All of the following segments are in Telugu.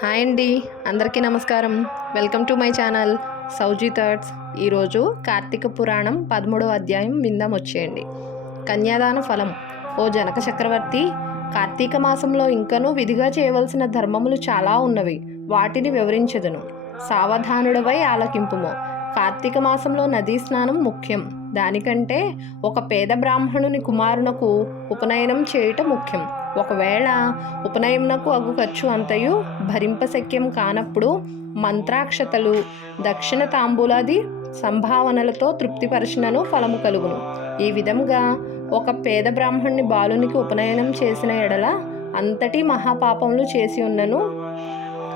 హాయ్ అండి, అందరికీ నమస్కారం. Welcome to my channel Sowji thoughts. ఈరోజు కార్తీక పురాణం 13వ అధ్యాయం విందాం వచ్చేయండి. కన్యాదాన ఫలం. ఓ జనక చక్రవర్తి, కార్తీక మాసంలో ఇంకనూ విధిగా చేయవలసిన ధర్మములు చాలా ఉన్నవి. వాటిని వివరించెదను. సావధానుడవై ఆలకింపుము. కార్తీక మాసంలో నదీ స్నానం ముఖ్యం. దానికంటే ఒక పేద బ్రాహ్మణుని కుమారునకు ఉపనయనం చేయుట ముఖ్యం. ఒకవేళ ఉపనయమునకు అగు ఖర్చు అంతయు భరింపశక్యం కానప్పుడు మంత్రాక్షతలు, దక్షిణ తాంబూలాది సంభావనలతో తృప్తిపరచినను ఫలము కలుగును. ఈ విధముగా ఒక పేద బ్రాహ్మణుని బాలునికి ఉపనయనం చేసిన ఎడల అంతటి మహాపాపములు చేసి ఉన్నను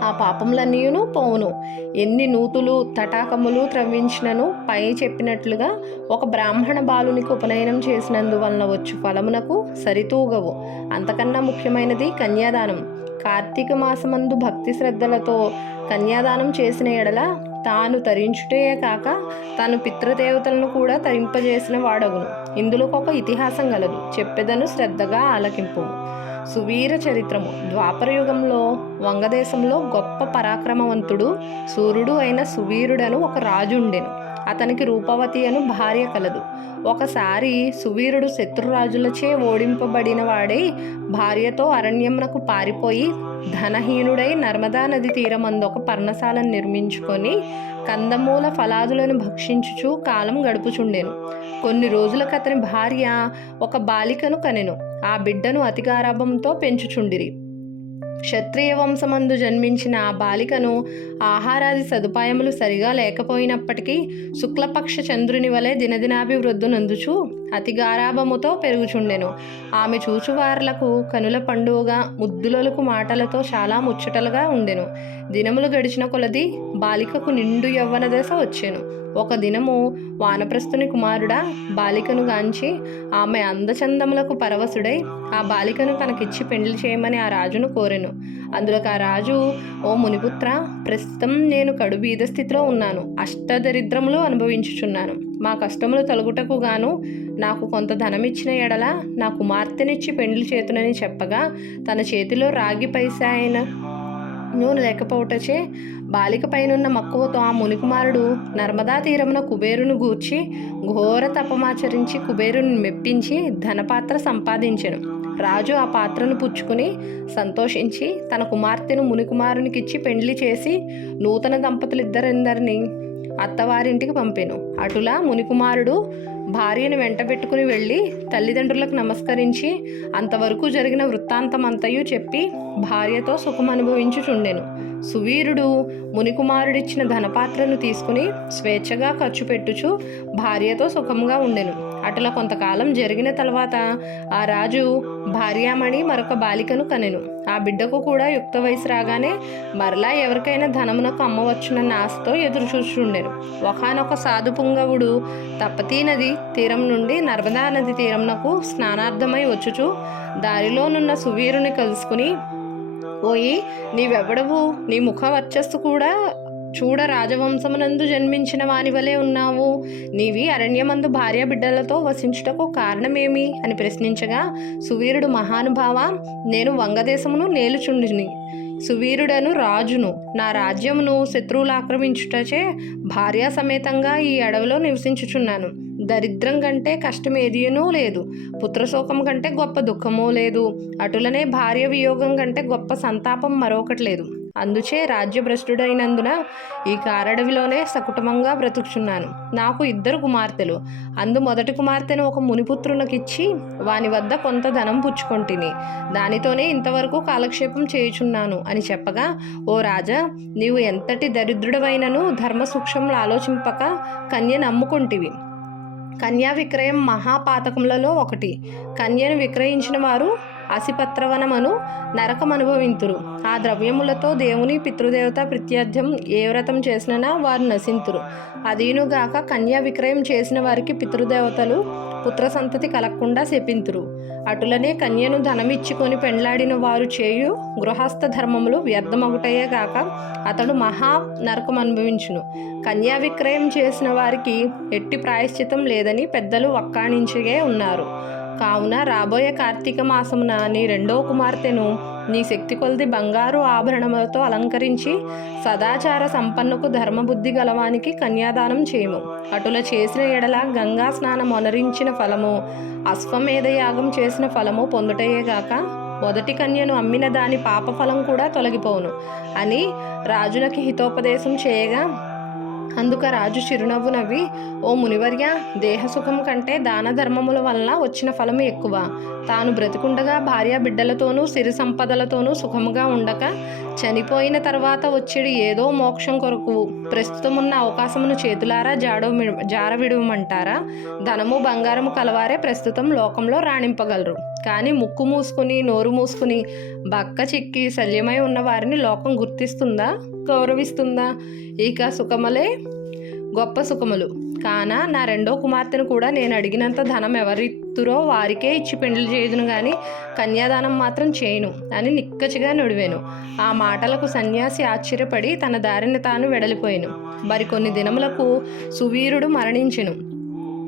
ఆ పాపములన్నీయును పోవును. ఎన్ని నూతులు తటాకములు త్రవ్వించినను పై చెప్పినట్లుగా ఒక బ్రాహ్మణ బాలునికి ఉపనయనం చేసినందువలన వచ్చు ఫలమునకు సరితూగవు. అంతకన్నా ముఖ్యమైనది కన్యాదానం. కార్తీక మాసమందు భక్తి శ్రద్ధలతో కన్యాదానం చేసిన ఎడల తాను తరించుటే కాక తాను పితృదేవతలను కూడా తరింపజేసిన వాడగును. ఇందులో ఒక ఇతిహాసం గలదు, చెప్పెదను, శ్రద్ధగా ఆలకింపు. సువీర చరిత్రము. ద్వాపరయుగంలో వంగదేశంలో గొప్ప పరాక్రమవంతుడు సూర్యుడు అయిన సువీరుడను ఒక రాజు ఉండెను. అతనికి రూపవతి అను భార్య కలదు. ఒకసారి సువీరుడు శత్రురాజులచే ఓడింపబడిన వాడై భార్యతో అరణ్యమునకు పారిపోయి ధనహీనుడై నర్మదా నది తీరమందు ఒక పర్ణశాలను నిర్మించుకొని కందమూల ఫలాదులను భక్షించుచు కాలం గడుపుచుండెను. కొన్ని రోజులకు అతని భార్య ఒక బాలికను కనెను. ఆ బిడ్డను అతి గారాభంతో పెంచుచుండిరి. క్షత్రియ వంశమందు జన్మించిన ఆ బాలికను ఆహారాది సదుపాయములు సరిగా లేకపోయినప్పటికీ శుక్లపక్ష చంద్రుని వలె దినదినాభివృద్ధి నందుచు అతి గారాభముతో పెరుగుచుండెను. ఆమె చూచువార్లకు కనుల పండుగగా ముద్దులకు మాటలతో చాలా ముచ్చటలుగా ఉండెను. దినములు గడిచిన కొలది బాలికకు నిండు యవ్వన దశ వచ్చెను. ఒక దినము వానప్రస్థుని కుమారుడా బాలికను గాంచి ఆమె అందచందములకు పరవశుడై ఆ బాలికను తనకిచ్చి పెండ్లి చేయమని ఆ రాజును కోరెను. అందులోకి ఆ రాజు, ఓ మునిపుత్ర, ప్రస్తుతం నేను కడు బీద స్థితిలో ఉన్నాను. అష్టదరిద్రములు అనుభవించుచున్నాను. మా కష్టములు తొలగుటకు గాను నాకు కొంత ధనమిచ్చిన ఎడల నా కుమార్తెనిచ్చి పెండ్లి చేతునని చెప్పగా తన చేతిలో రాగి పైసా అయిన లేకపోవటచే బాలిక పైనున్న మక్కువతో ఆ మునికుమారుడు నర్మదా తీరమున కుబేరును గూర్చి ఘోర తపమాచరించి కుబేరుని మెప్పించి ధనపాత్ర సంపాదించెను. రాజు ఆ పాత్రను పుచ్చుకుని సంతోషించి తన కుమార్తెను మునికుమారునికిచ్చి పెండ్లి చేసి నూతన దంపతులిద్దరిందరినీ అత్తవారింటికి పంపెను. అటులా మునికుమారుడు భార్యను వెంటబెట్టుకుని వెళ్ళి తల్లిదండ్రులకు నమస్కరించి అంతవరకు జరిగిన వృత్తాంతమంతయు చెప్పి భార్యతో సుఖం అనుభవించుచుండెను. సువీరుడు మునికుమారుడిచ్చిన ధనపాత్రను తీసుకుని స్వేచ్ఛగా ఖర్చు పెట్టుచు భార్యతో సుఖంగా ఉండెను. అట్లా కొంతకాలం జరిగిన తర్వాత ఆ రాజు భార్యామణి మరొక బాలికను కనెను. ఆ బిడ్డకు కూడా యుక్త వయసు రాగానే మరలా ఎవరికైనా ధనమునకు అమ్మవచ్చునన్న ఆశతో ఎదురు చూస్తుండెను. ఒకానొక సాధు పుంగవుడు తపతీ నది తీరం నుండి నర్మదా నది తీరంనకు స్నానార్థమై వచ్చుచు దారిలోనున్న సువీరుని కలుసుకుని, ఓయి, నీవెవడవు? నీ ముఖ వర్చస్సు కూడా చూడ రాజవంశమునందు జన్మించిన వాని వలె ఉన్నావు. నీవి అరణ్యమందు భార్య బిడ్డలతో వసించుటకు కారణమేమి అని ప్రశ్నించగా, సువీరుడు, మహానుభావ, నేను వంగదేశమును నేలుచుండిని. సువీరుడను రాజును. నా రాజ్యమును శత్రువులు ఆక్రమించుటచే భార్యా సమేతంగా ఈ అడవిలో నివసించుచున్నాను. దరిద్రం కంటే కష్టం ఏదీనూ లేదు. పుత్రశోకం కంటే గొప్ప దుఃఖమూ లేదు. అటులనే భార్య వియోగం కంటే గొప్ప సంతాపం మరొకటి లేదు. అందుచే రాజ్యభ్రష్టుడైనందున ఈ కారడవిలోనే సకుటుంబంగా బ్రతుకుచున్నాను. నాకు 2 కుమార్తెలు. అందు మొదటి కుమార్తెను ఒక మునిపుత్రునికిచ్చి వాని వద్ద కొంత ధనం పుచ్చుకొంటిని. దానితోనే ఇంతవరకు కాలక్షేపం చేయుచున్నాను అని చెప్పగా, ఓ రాజా, నీవు ఎంతటి దరిద్రుడవైనను ధర్మ సూక్ష్మములు ఆలోచింపక కన్య నమ్ముకొంటివి. కన్యా విక్రయం మహాపాతకములలో ఒకటి. కన్యను విక్రయించిన వారు అసిపత్రవనమను నరకం అనుభవింతురు. ఆ ద్రవ్యములతో దేవుని పితృదేవత ప్రీత్యర్థం ఏ వ్రతం చేసినా వారు నశింతురు. అదీనుగాక కన్యా విక్రయం చేసిన వారికి పితృదేవతలు పుత్ర సంతతి కలగకుండా శపింతురు. అటులనే కన్యను ధనమిచ్చుకొని పెండ్లాడిన వారు చేయు గృహస్థ ధర్మములు వ్యర్థమగుటయే గాక అతడు మహా నరకం అనుభవించును. కన్యా విక్రయం చేసిన వారికి ఎట్టి ప్రాయశ్చితం లేదని పెద్దలు వక్కాణించగే ఉన్నారు. కావున రాబోయే కార్తీక మాసమున నీ 2వ కుమార్తెను నీ శక్తి కొలది బంగారు ఆభరణములతో అలంకరించి సదాచార సంపన్నుకు ధర్మబుద్ధి గలవానికి కన్యాదానం చేయము. అటుల చేసిన ఎడల గంగా స్నానం అనరించిన ఫలము, అశ్వమేధ యాగం చేసిన ఫలము పొందుటయేగాక మొదటి కన్యను అమ్మిన దాని పాపఫలం కూడా తొలగిపోవును అని రాజులకి హితోపదేశం చేయగా, అందుక రాజు చిరునవ్వు నవ్వి, ఓ మునివర్య, దేహసుఖం కంటే దాన ధర్మముల వలన వచ్చిన ఫలము ఎక్కువ. తాను బ్రతికుండగా భార్య బిడ్డలతోనూ సిరి సంపదలతోనూ సుఖముగా ఉండక చనిపోయిన తర్వాత వచ్చేది ఏదో మోక్షం కొరకు ప్రస్తుతమున్న అవకాశమును చేతులారా జారవిడమంటారా? ధనము బంగారము కలవారే ప్రస్తుతం లోకంలో రాణింపగలరు. కానీ ముక్కు మూసుకుని నోరు మూసుకుని బక్క చిక్కి శల్యమై ఉన్న వారిని లోకం గుర్తిస్తుందా, గౌరవిస్తుందా? ఇక సుఖములే గొప్ప సుఖములు కాన నా రెండో కుమార్తెను కూడా నేను అడిగినంత ధనం ఎవరిత్తురో వారికే ఇచ్చి పెండ్లి చేయదును గాని కన్యాదానం మాత్రం చేయను అని నిక్కచ్చిగా నుడివాను. ఆ మాటలకు సన్యాసి ఆశ్చర్యపడి తన దారిని తాను వెడలిపోయాను. మరికొన్ని దినములకు సువీరుడు మరణించెను.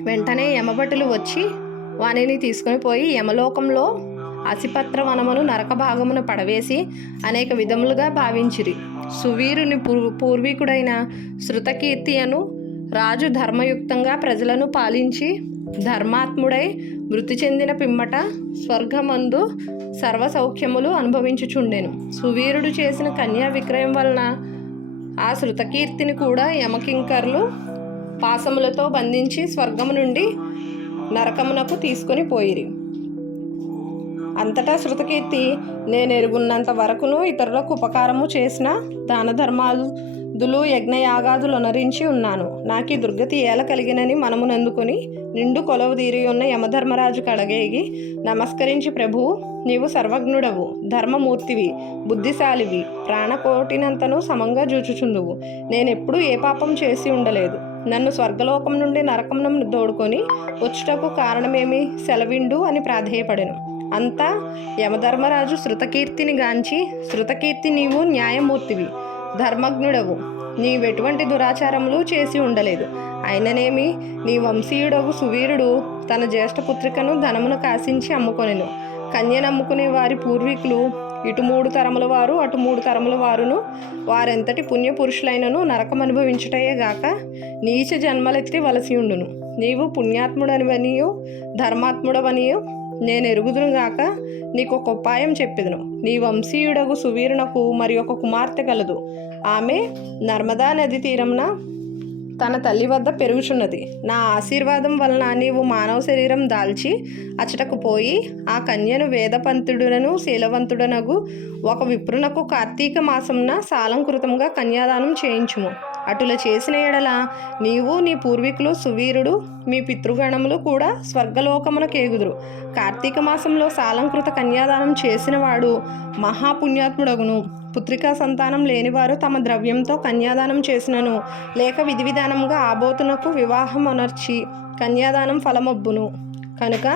వెంటనే యమభటులు వచ్చి వానిని తీసుకొని పోయి యమలోకంలో అసిపత్ర వనమును నరక భాగమున పడవేసి అనేక విధములుగా భావించిరి. సువీరుని పూర్వీకుడైన శృతకీర్తి అను రాజు ధర్మయుక్తంగా ప్రజలను పాలించి ధర్మాత్ముడై మృతి చెందిన పిమ్మట స్వర్గమందు సర్వసౌఖ్యములు అనుభవించుచుండెను. సువీరుడు చేసిన కన్యా విక్రయం వలన ఆ శృతకీర్తిని కూడా యమకింకర్లు పాసములతో బంధించి స్వర్గము నుండి నరకమునకు తీసుకొని పోయిరి. అంతటా శృతకీర్తి, నేను ఎరుగున్నంత వరకును ఇతరులకు ఉపకారము చేసిన దాన ధర్మాదులు యజ్ఞయాగాదులు అనరించి ఉన్నాను. నాకు ఈ దుర్గతి ఏల కలిగినని మనమునందుకొని నిండు కొలవు తీరి ఉన్న యమధర్మరాజు కడగేగి నమస్కరించి, ప్రభువు, నీవు సర్వజ్ఞుడవు, ధర్మమూర్తివి, బుద్ధిశాలివి, ప్రాణకోటినంతను సమంగా జూచుచుందువు. నేనెప్పుడు ఏ పాపం చేసి ఉండలేదు. నన్ను స్వర్గలోకం నుండి నరకమును దోడుకొని వచ్చుటకు కారణమేమి? సెలవిండు అని ప్రాధేయపడెను. అంతా యమధర్మరాజు శృతకీర్తిని గాంచి, శృతకీర్తి, నీవు న్యాయమూర్తివి, ధర్మజ్ఞుడవు, నీవెటువంటి దురాచారములు చేసి ఉండలేదు. అయిననేమి నీ వంశీయుడవు సువీరుడు తన జ్యేష్ఠపుత్రికను ధనమును కాసించి అమ్ముకొనెను. కన్యనమ్ముకునే వారి పూర్వీకులు ఇటు 3 తరముల వారు అటు 3 తరముల వారును వారెంతటి పుణ్యపురుషులైనను నరకం అనుభవించుటయే గాక నీచ జన్మలెత్తి వలసి ఉండును. నీవు పుణ్యాత్ముడనివనియో ధర్మాత్ముడవనియో నేను ఎరుగుదును గాక నీకు ఒక ఉపాయం చెప్పెదను. నీ వంశీయుడగు సువీరునకు మరి ఒక కుమార్తె కలదు. ఆమె నర్మదా నది తీరంన తన తల్లి వద్ద పెరుగుచున్నది. నా ఆశీర్వాదం వలన నీవు మానవ శరీరం దాల్చి అచటకు పోయి ఆ కన్యను వేదపంతుడునను శీలవంతుడనగు ఒక విప్రునకు కార్తీక మాసంన సాలంకృతంగా కన్యాదానం చేయించుము. అటుల చేసిన ఎడల నీవు నీ పూర్వీకులు సువీరుడు మీ పితృగణములు కూడా స్వర్గలోకమునకేగుదురు. కార్తీక మాసంలో సాలంకృత కన్యాదానం చేసినవాడు మహాపుణ్యాత్ముడగును. పుత్రికా సంతానం లేనివారు తమ ద్రవ్యంతో కన్యాదానం చేసినను లేక విధి విధానంగా ఆబోతునకు వివాహం అనర్చి కన్యాదానం ఫలమొబ్బును. కనుక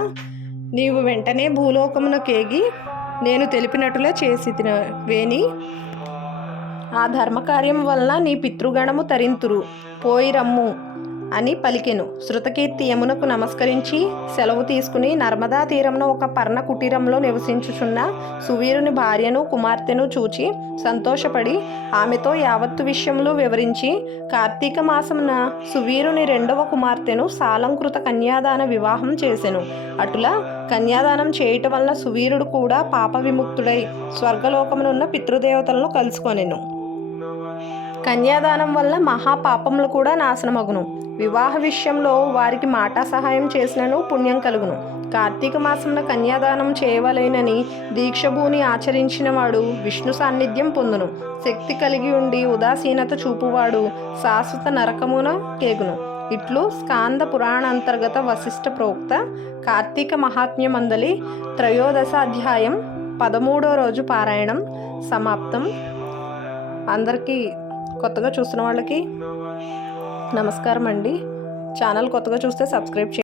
నీవు వెంటనే భూలోకమునకేగి నేను తెలిపినట్టులే చేసి వేని ఆ ధర్మకార్యం వలన నీ పితృగణము తరింతురు, పోయి రమ్ము అని పలికెను. శృతకీర్తి యమునకు నమస్కరించి సెలవు తీసుకుని నర్మదా తీరంలో ఒక పర్ణ కుటీరంలో నివసించుచున్న సువీరుని భార్యను కుమార్తెను చూచి సంతోషపడి ఆమెతో యావత్తు విషయములు వివరించి కార్తీక మాసమున సువీరుని 2వ కుమార్తెను సాలంకృత కన్యాదాన వివాహం చేసెను. అటులా కన్యాదానం చేయటం వలన సువీరుడు కూడా పాప విముక్తుడై స్వర్గలోకమునున్న పితృదేవతలను కలుసుకొనెను. కన్యాదానం వల్ల మహాపాపములు కూడా నాశనమగును. వివాహ విషయంలో వారికి మాట సహాయం చేసినను పుణ్యం కలుగును. కార్తీక మాసంలో కన్యాదానం చేయవలెనని దీక్షభూని ఆచరించిన వాడు విష్ణు సాన్నిధ్యం పొందును. శక్తి కలిగి ఉండి ఉదాసీనత చూపువాడు శాశ్వత నరకమున కేగును. ఇట్లు స్కాంద పురాణాంతర్గత వశిష్ఠ ప్రోక్త కార్తీక మహాత్మ్యమందలి 13వ అధ్యాయం 13వ రోజు పారాయణం సమాప్తం. అందరికీ కొత్తగా చూస్తున్న వాళ్ళకి నమస్కారం అండి. ఛానల్ కొత్తగా చూస్తే సబ్స్క్రైబ్ చేయండి.